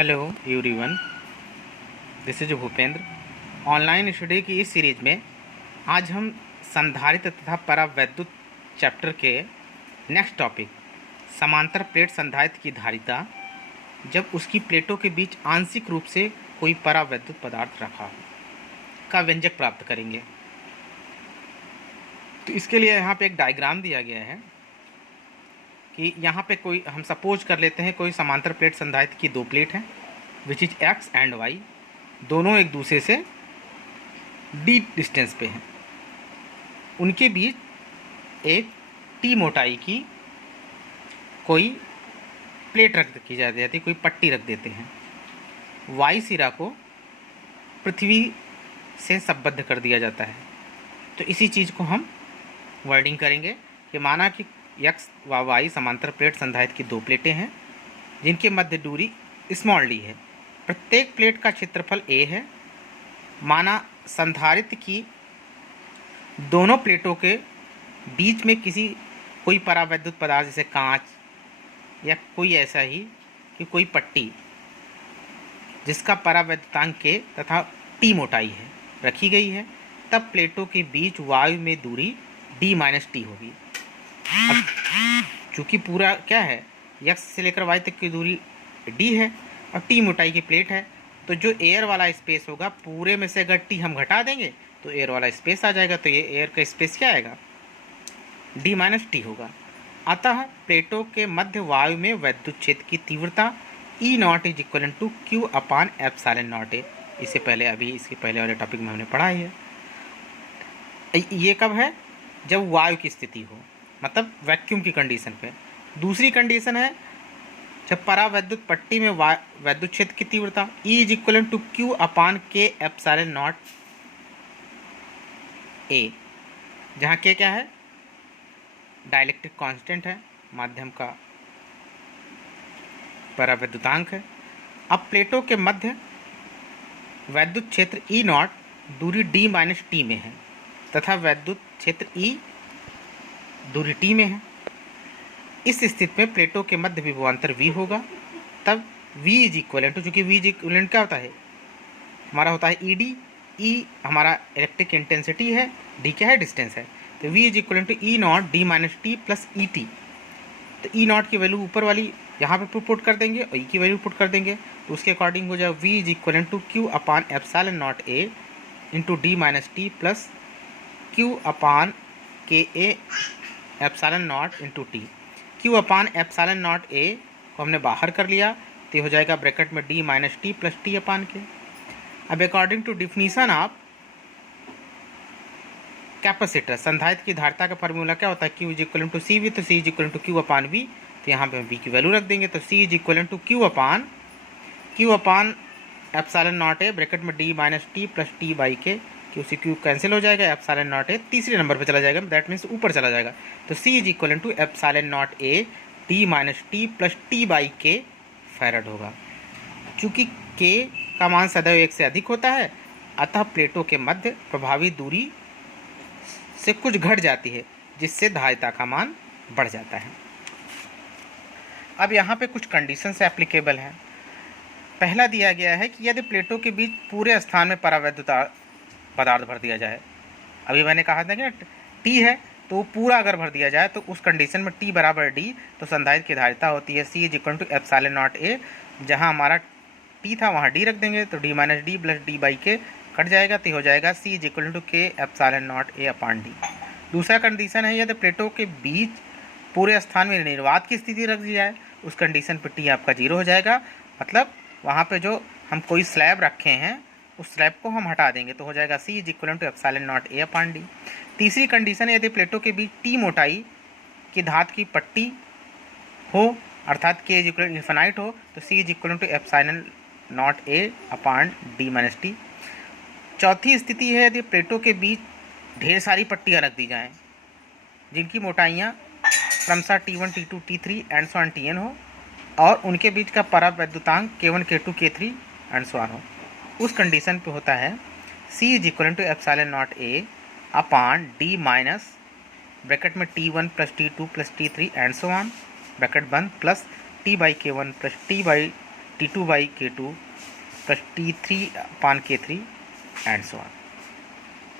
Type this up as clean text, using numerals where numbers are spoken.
Hello everyone, this is Bhupendra. Online study की इस series में आज हम संधारित्र तथा परावैद्युत चैप्टर के नेक्स्ट टॉपिक समांतर प्लेट संधारित्र की धारिता जब उसकी प्लेटों के बीच आंशिक रूप से कोई परावैद्युत पदार्थ रखा हो का व्यंजक प्राप्त करेंगे। तो इसके लिए यहाँ पे एक डायग्राम दिया गया है कि यहाँ पे कोई हम सपोज कर लेते हैं कोई समांतर प्लेट संधारित्र की दो प्लेट हैं which is X and Y, दोनों एक दूसरे से डी डिस्टेंस पे हैं। उनके बीच एक टी मोटाई की कोई प्लेट रख की जाती है, कोई पट्टी रख देते हैं। वाई सिरा को पृथ्वी से संबद्ध कर दिया जाता है। तो इसी चीज़ को हम वर्डिंग करेंगे कि माना कि एक्स व वाई समांतर प्लेट संधारित्र की दो प्लेटें हैं जिनके मध्य दूरी स्मॉल डी है। प्रत्येक प्लेट का क्षेत्रफल ए है। माना संधारित्र की दोनों प्लेटों के बीच में कोई परावैद्युत पदार्थ जैसे कांच या कोई ऐसा ही कि कोई पट्टी जिसका परावैद्युतांक के तथा टी मोटाई है रखी गई है, तब प्लेटों के बीच वायु में दूरी डी माइनस टी होगी। अब चूँकि पूरा क्या है, एक्स से लेकर वाई तक की दूरी डी है और टी मोटाई की प्लेट है, तो जो एयर वाला स्पेस होगा पूरे में से अगर टी हम घटा देंगे तो एयर वाला स्पेस आ जाएगा। तो ये एयर का स्पेस क्या आएगा, डी माइनस टी होगा। अतः प्लेटों के मध्य वायु में वैद्युत क्षेत्र की तीव्रता E naught is equal to Q upon epsilon naught A. इससे पहले वाले टॉपिक में हमने पढ़ा ही है। ये कब है, जब वायु की स्थिति हो, मतलब वैक्यूम की कंडीशन पे। दूसरी कंडीशन है जब परावैद्युत पट्टी में वैद्युत क्षेत्र की तीव्रता E is equal to Q upon K epsilon naught A, जहाँ के क्या है, डाइलेक्ट्रिक कांस्टेंट है, माध्यम का परावैद्युतांक है। अब प्लेटों के मध्य वैद्युत क्षेत्र E नॉट दूरी D माइनस टी में है तथा वैद्युत क्षेत्र E दूरी टी में है। इस स्थिति में प्लेटों के मध्य विभवांतर V होगा। तब V इज इक्वल टू, चूँकि V इज इक्वल क्या होता है, हमारा होता है ED। E हमारा इलेक्ट्रिक इंटेंसिटी है, D क्या है, डिस्टेंस है। तो V is equal to E naught D minus T plus E T. तो ई नॉट की वैल्यू ऊपर वाली यहाँ पे पुट कर देंगे और ई की वैल्यू पुट कर देंगे, तो उसके अकॉर्डिंग हो जाए V is equal to Q upon epsilon naught A into D minus T plus Q upon K A epsilon naught into T. Q upon epsilon naught A को हमने बाहर कर लिया तो ये हो जाएगा ब्रैकेट में D minus T plus T upon K. अब according to definition of capacitor, संधारित्र की धारिता का फार्मूला क्या होता है, Q is equal to C V. तो C is equal to Q upon V, तो यहाँ पे हम वी की वैल्यू रख देंगे। तो C is equal to Q upon epsilon naught A bracket में D minus T plus T by K, Q C Q cancel हो जाएगा, एप्सिलॉन नॉट ए तीसरे नंबर पे चला जाएगा, दैट मीन्स ऊपर चला जाएगा। तो C is equal to epsilon naught A D minus T plus T by K farad होगा। चूँकि के का मान सदैव एक से अधिक होता है, अतः प्लेटों के मध्य प्रभावी दूरी से कुछ घट जाती है, जिससे धारिता का मान बढ़ जाता है। अब यहाँ पे कुछ कंडीशंस एप्लीकेबल हैं। पहला दिया गया है कि यदि प्लेटों के बीच पूरे स्थान में परावैद्युत पदार्थ भर दिया जाए, अभी मैंने कहा था कि टी है तो वो पूरा अगर भर दिया जाए तो उस कंडीशन में टी बराबर डी, तो संधारित्र की धारिता होती है C is equal to epsilon naught A. जहाँ हमारा टी था वहाँ डी रख देंगे, तो D minus D plus D by K cut जाएगा, तो हो जाएगा C is equal to K epsilon naught A upon D. दूसरा कंडीशन है यदि प्लेटों के बीच पूरे स्थान में निर्वात की स्थिति रख दी जाए, उस कंडीशन पर टी आपका जीरो हो जाएगा, मतलब वहाँ पे जो हम कोई स्लैब रखे हैं उस स्लैब को हम हटा देंगे, तो हो जाएगा C is equal to epsilon naught A upon D. तीसरी कंडीशन है यदि प्लेटों के बीच टी मोटाई की धात की पट्टी हो, अर्थात के इज इक्वल इन्फिनाइट हो, तो C is equal to epsilon naught A upon D minus T. चौथी स्थिति है यदि प्लेटों के बीच ढेर सारी पट्टियाँ रख दी जाएँ जिनकी मोटाइयाँ क्रमशः T1, T2, T3 and so on Tn हो और उनके बीच का परावैद्युतांक K1, K2, K3 and so on हो। उस कंडीशन पे होता है C is equal to epsilon naught A upon D minus bracket में T1 plus T2 plus T3 and so on bracket बंद plus T by K1 plus T by T2 by K2 plus T3 upon K3 and so on.